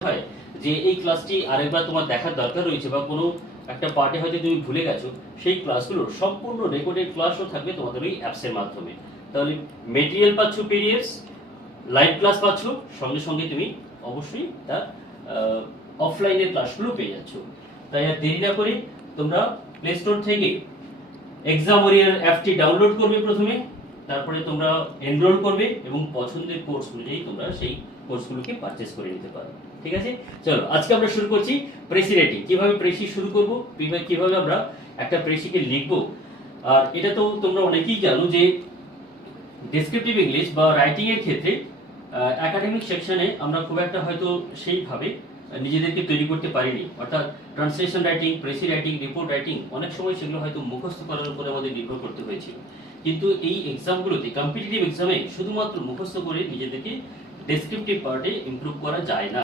হয় যে এই ক্লাসটি আরেকবার তোমার দেখার দরকার রয়েছে বা কোনো একটা পার্টে হয়তো তুমি ভুলে গেছো, সেই ক্লাসগুলোর সম্পূর্ণ রেকর্ডেড ক্লাসও থাকবে তোমাদের ওই অ্যাপসের মাধ্যমে। তাহলে মেটেরিয়াল পাচ্ছ, পিডিএফস, লাইভ ক্লাস পাচ্ছ, সঙ্গে সঙ্গে তুমি অবশ্যই তার অফলাইনের ক্লাসগুলো পেয়ে যাচ্ছ। তাই আর দেরি না করে তোমরা প্লে স্টোর থেকে এক্সাম ওরিয়ার অ্যাপটি ডাউনলোড করবে প্রথমে, তারপরে তোমরা এনরোল করবে এবং পছন্দের কোর্স অনুযায়ী তোমরা সেই কোর্সগুলোকে পারচেস করে নিতে পারো। ঠিক আছে, চলো আজকে আমরা শুরু করছি প্রেসি রাইটিং। কিভাবে প্রেসি শুরু করব, কিভাবে আমরা একটা প্রেসিকে লিখবো। আর এটা তো তোমরা অনেকেই জানো যে ডেসক্রিপটিভ ইংলিশ বা রাইটিং এর ক্ষেত্রে একাডেমিক সেকশনে আমরা খুব একটা হয়তো সেইভাবে নিজেদেরকে তৈরি করতে পারিনি। অর্থাৎ translation writing, precis writing, report writing অনেক সময় সেগুলো হয়তো মুখস্থ করার উপরে আমাদের নির্ভর করতে হয়েছিল। কিন্তু এই এক্সামগুলোতে, কম্পিটিটিভ এক্সামে শুধুমাত্র মুখস্থ করে নিজেদেরকে ডেসক্রিপটিভ পার্টে ইমপ্রুভ করা যায় না।